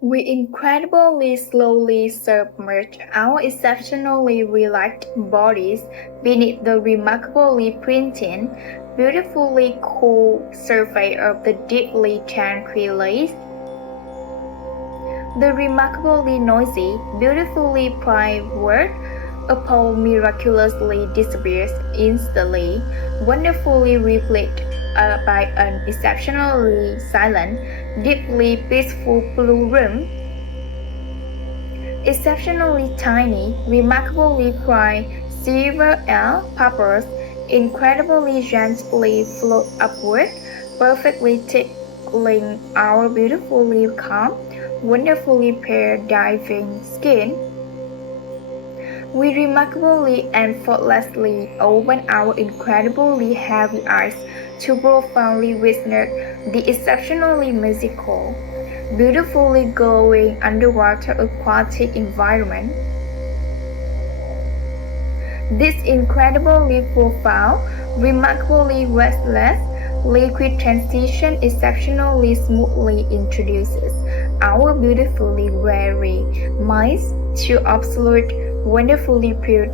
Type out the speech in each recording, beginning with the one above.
We incredibly slowly submerge our exceptionally relaxed bodies beneath the remarkably pristine, beautifully cool surface of the deeply tranquility. The remarkably noisy, beautifully private world upon miraculously disappears instantly, wonderfully replaced by an exceptionally silent, deeply peaceful blue room, exceptionally tiny, remarkably bright silver and purples, incredibly gently float upward, perfectly tickling our beautifully calm, wonderfully pale diving skin. We remarkably and effortlessly open our incredibly heavy eyes to profoundly witness the exceptionally magical, beautifully glowing underwater aquatic environment. This incredibly profound, remarkably restless, liquid transition exceptionally smoothly introduces our beautifully weary minds to absolute, wonderfully pure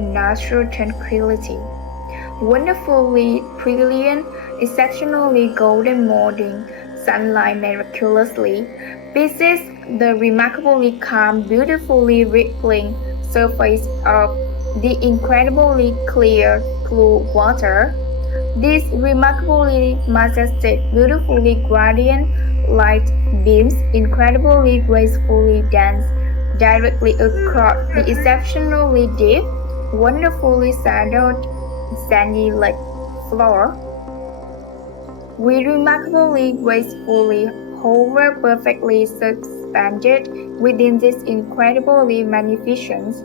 natural tranquility. Wonderfully brilliant, exceptionally golden morning sunlight miraculously pierces the remarkably calm, beautifully rippling surface of the incredibly clear blue water. These remarkably majestic, beautifully gradient light beams incredibly gracefully dance directly across the exceptionally deep, wonderfully shadowed sandy lake floor. We remarkably gracefully hover perfectly suspended within this incredibly magnificent,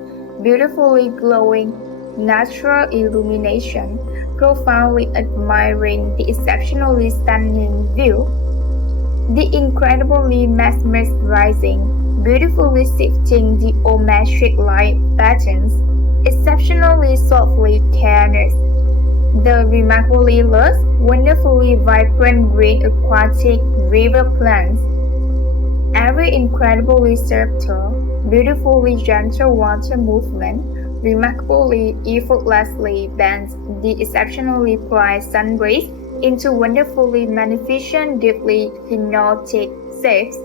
beautifully glowing natural illumination, profoundly admiring the exceptionally stunning view, the incredibly mesmerizing, beautifully shifting geometric light patterns, exceptionally softly tenors, the remarkably lush, wonderfully vibrant green aquatic river plants, every incredibly subtle, beautifully gentle water movement, remarkably effortlessly bends the exceptionally bright sun rays into wonderfully magnificent, deeply hypnotic shapes.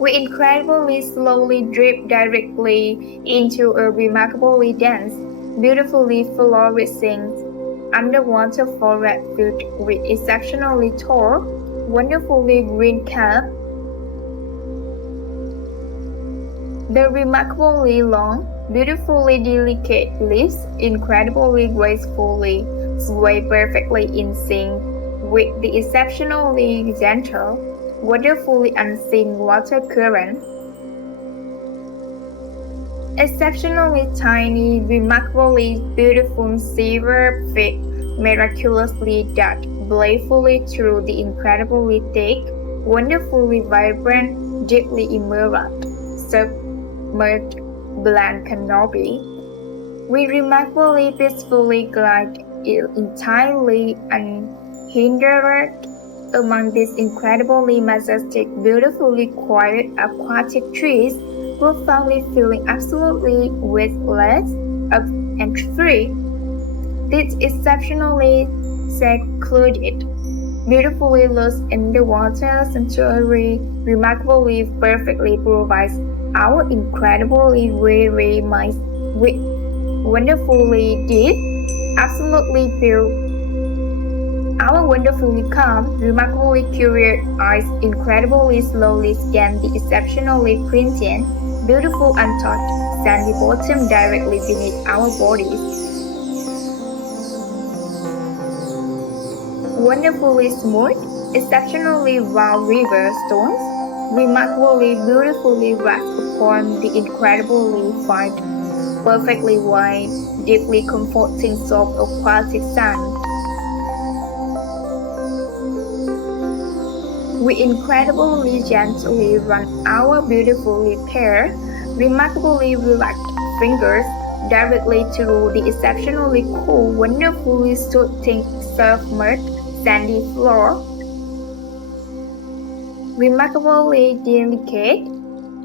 We incredibly slowly drip directly into a remarkably dense, beautifully flourishing underwater forest filled with exceptionally tall, wonderfully green kelp. The remarkably long, beautifully delicate leaves incredibly gracefully sway perfectly in sync with the exceptionally gentle, wonderfully unseen water current. Exceptionally tiny, remarkably beautiful silver fish miraculously dart playfully through the incredibly thick, wonderfully vibrant, deeply immersed, submerged blank canopy. We remarkably peacefully glide entirely unhindered among these incredibly majestic, beautifully quiet aquatic trees, profoundly feeling absolutely weightless and free. This exceptionally secluded, beautifully lost in the water sanctuary, remarkably perfectly provides our incredibly weary minds with wonderfully deep, absolutely pure. Our wonderfully calm, remarkably curious eyes incredibly slowly scan the exceptionally pristine, beautiful untouched sandy bottom directly beneath our bodies. Wonderfully smooth, exceptionally round river stones, remarkably beautifully wrapped upon the incredibly fine, perfectly white, deeply comforting soft aquatic sand. We incredibly gently run our beautifully paired, remarkably relaxed fingers directly through the exceptionally cool, wonderfully soothing, submerged sandy floor. remarkably delicate,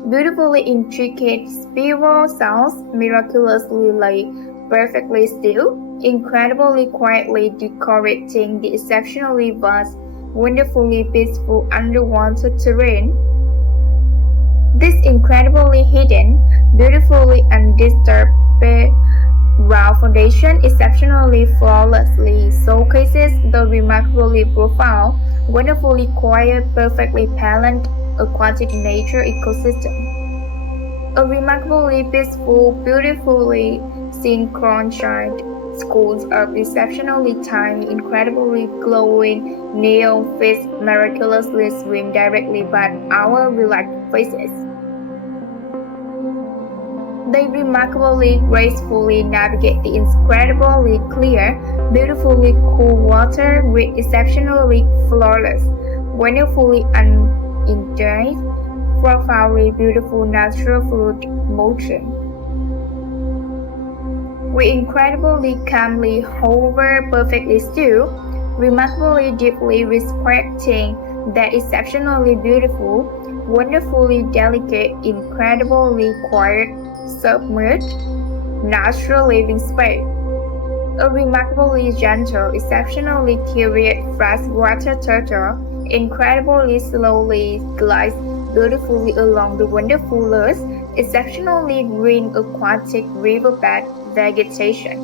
beautifully intricate spiral sounds miraculously lay perfectly still, incredibly quietly decorating the exceptionally vast, wonderfully peaceful underwater terrain. This incredibly hidden, beautifully undisturbed ground foundation exceptionally flawlessly showcases the remarkably profound, wonderfully quiet, perfectly balanced aquatic nature ecosystem. A remarkably peaceful, beautifully synchronized schools of exceptionally tiny, incredibly glowing neon fish miraculously swim directly by our relaxed faces. They remarkably gracefully navigate the incredibly clear, beautifully cool water with exceptionally flawless, wonderfully uninterrupted, profoundly beautiful natural fluid motion. We incredibly calmly hover perfectly still, remarkably deeply respecting that exceptionally beautiful, wonderfully delicate, incredibly quiet, submerged, natural living space. A remarkably gentle, exceptionally curious freshwater turtle incredibly slowly glides beautifully along the wonderful lush, exceptionally green aquatic riverbed vegetation.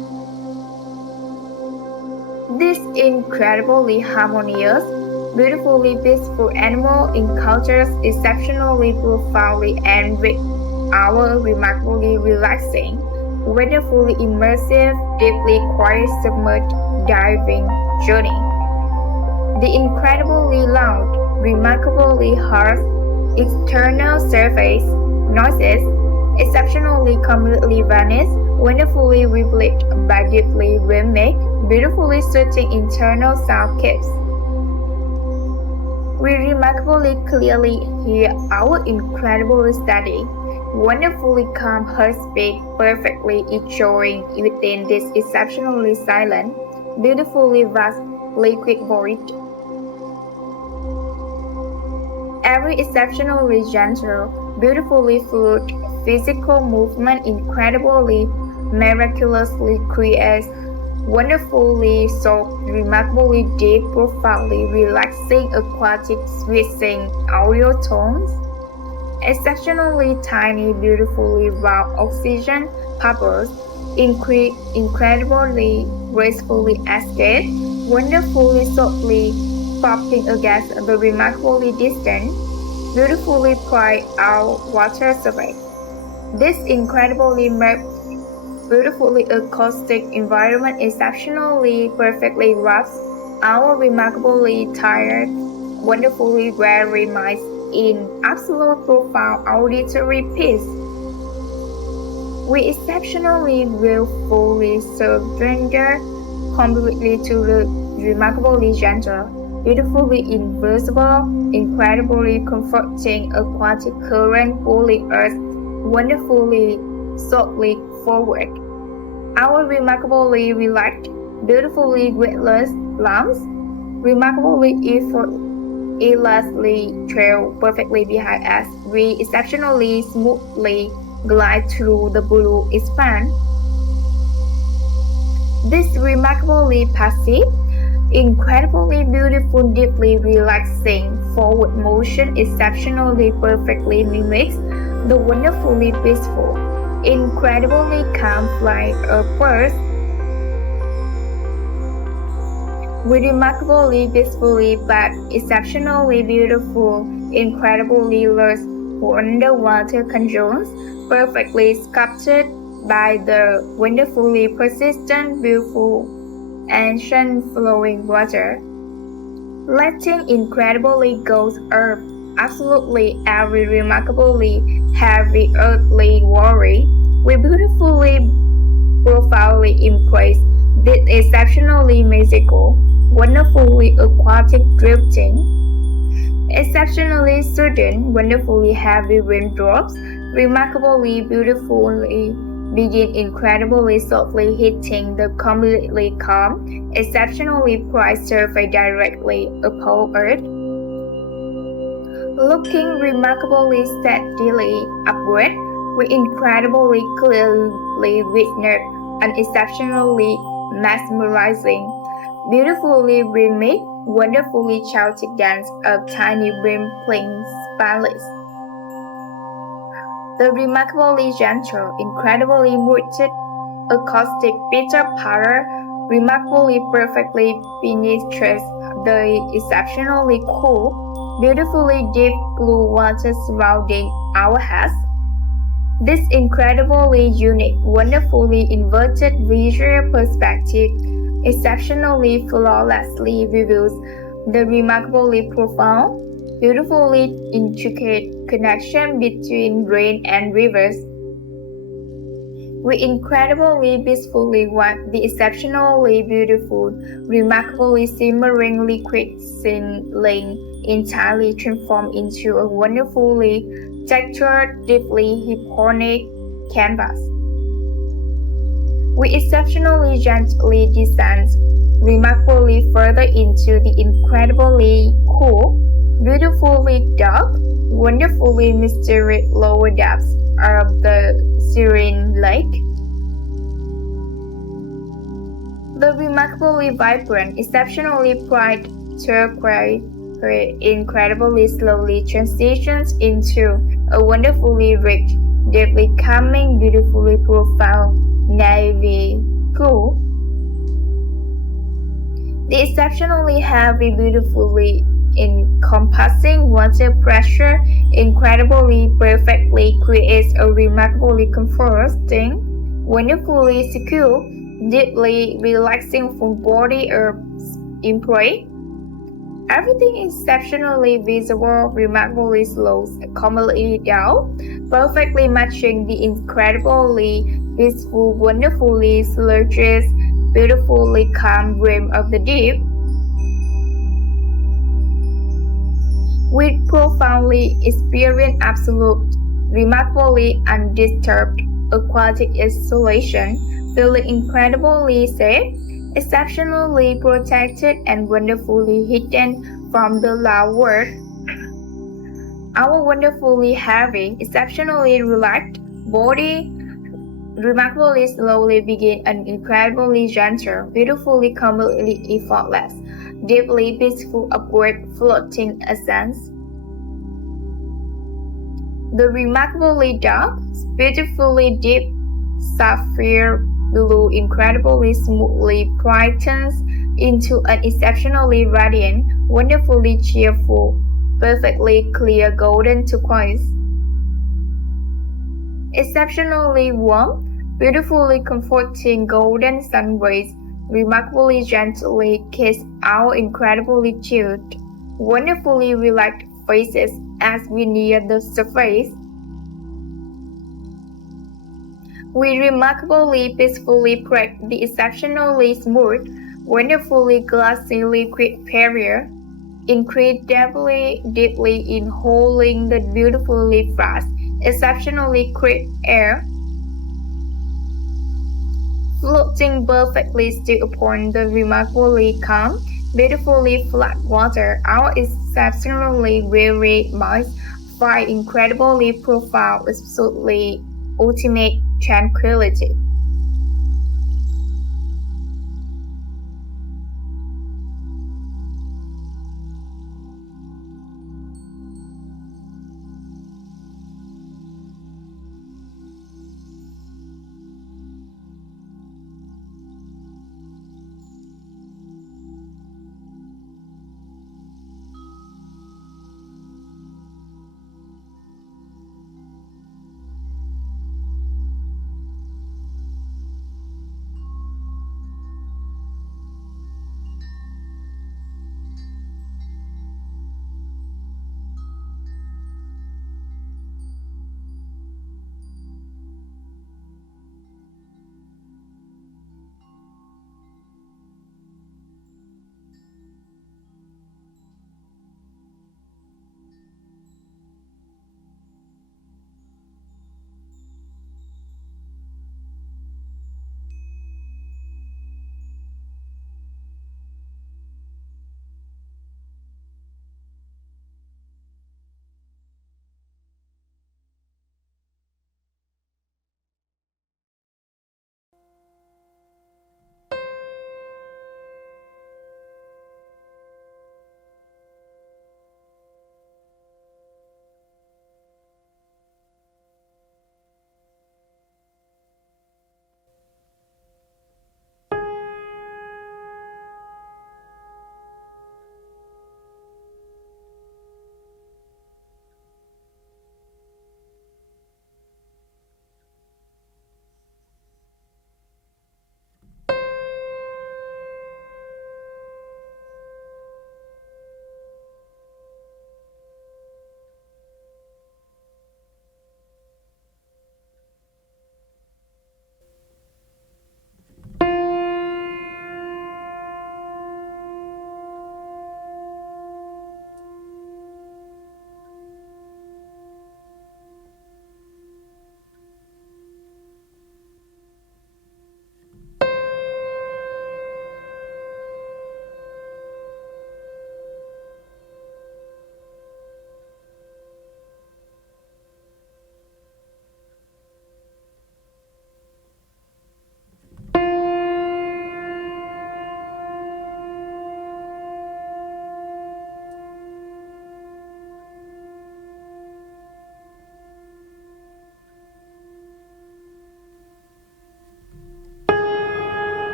This incredibly harmonious, beautifully peaceful animal encounters exceptionally profoundly and with our remarkably relaxing, wonderfully immersive, deeply quiet submerged diving journey. The incredibly loud, remarkably harsh external surface noises exceptionally completely vanish, wonderfully replaced by deeply rhythmic, beautifully soothing internal sound caves. We remarkably clearly hear our incredibly steady, wonderfully calm heartbeat perfectly echoing within this exceptionally silent, beautifully vast liquid void. Every exceptionally gentle, beautifully fluid physical movement incredibly, miraculously creates wonderfully soft, remarkably deep, profoundly relaxing aquatic swishing audio tones. Exceptionally tiny, beautifully raw oxygen bubbles, incredibly gracefully escape, wonderfully softly popping against the remarkably distant, beautifully bright out water surface. This incredibly beautifully acoustic environment exceptionally perfectly wraps our remarkably tired, wonderfully weary minds in absolute profound auditory peace. We exceptionally willfully surrender completely to the remarkably gentle, beautifully invisible, incredibly comforting aquatic current pulling us wonderfully softly forward. Our remarkably relaxed, beautifully weightless lungs, remarkably effortlessly trail perfectly behind us. We exceptionally smoothly glide through the blue expanse. This remarkably passive, incredibly beautiful, deeply relaxing forward motion exceptionally perfectly mimics the wonderfully peaceful, incredibly calm flight of birds. With remarkably peacefully but exceptionally beautiful, incredibly lush underwater conjoins, perfectly sculpted by the wonderfully persistent, beautiful, ancient flowing water, letting incredibly goes earth, absolutely every remarkably heavy earthly worry, we beautifully profoundly impressed this exceptionally magical, wonderfully aquatic drifting, exceptionally sudden, wonderfully heavy raindrops, remarkably beautifully begin incredibly softly hitting the completely calm, exceptionally bright surface directly upon Earth. Looking remarkably steadily upward, we incredibly clearly witnessed an exceptionally mesmerizing, beautifully rhythmic, wonderfully chaotic dance of tiny bream playing spirals. The remarkably gentle, incredibly muted, acoustic Peter Potter remarkably perfectly penetrates the exceptionally cool, beautifully deep blue water surrounding our heads. This incredibly unique, wonderfully inverted visual perspective exceptionally flawlessly reveals the remarkably profound, beautifully intricate connection between rain and rivers. We incredibly peacefully watch the exceptionally beautiful, remarkably simmering liquid ceiling entirely transform into a wonderfully textured, deeply hypnotic canvas. We exceptionally gently descend remarkably further into the incredibly cool, beautifully dark, wonderfully mysterious lower depths of the serene lake. The remarkably vibrant, exceptionally bright turquoise incredibly slowly transitions into a wonderfully rich, deeply calming, beautifully profound navy blue. The exceptionally heavy, beautifully encompassing water pressure incredibly perfectly creates a remarkably comforting, wonderfully secure, deeply relaxing full body of employee. Everything is exceptionally visible, remarkably slow, calmly down, perfectly matching the incredibly peaceful, wonderfully slurges, beautifully calm rim of the deep. We profoundly experience absolute, remarkably undisturbed aquatic isolation, feeling incredibly safe, exceptionally protected, and wonderfully hidden from the loud world. Our wonderfully heavy, exceptionally relaxed body remarkably slowly begin an incredibly gentle, beautifully completely effortless, deeply peaceful upward floating ascent. The remarkably dark, beautifully deep sapphire blue incredibly smoothly brightens into an exceptionally radiant, wonderfully cheerful, perfectly clear golden turquoise. Exceptionally warm, beautifully comforting golden sun rays remarkably gently kiss our incredibly chilled, wonderfully relaxed faces as we near the surface. We remarkably peacefully break the exceptionally smooth, wonderfully glassy liquid barrier, incredibly deeply inhaling the beautifully fast, exceptionally crisp air, floating perfectly still upon the remarkably calm, beautifully flat water. Our exceptionally very moist, fine, incredibly profound, absolutely ultimate tranquility.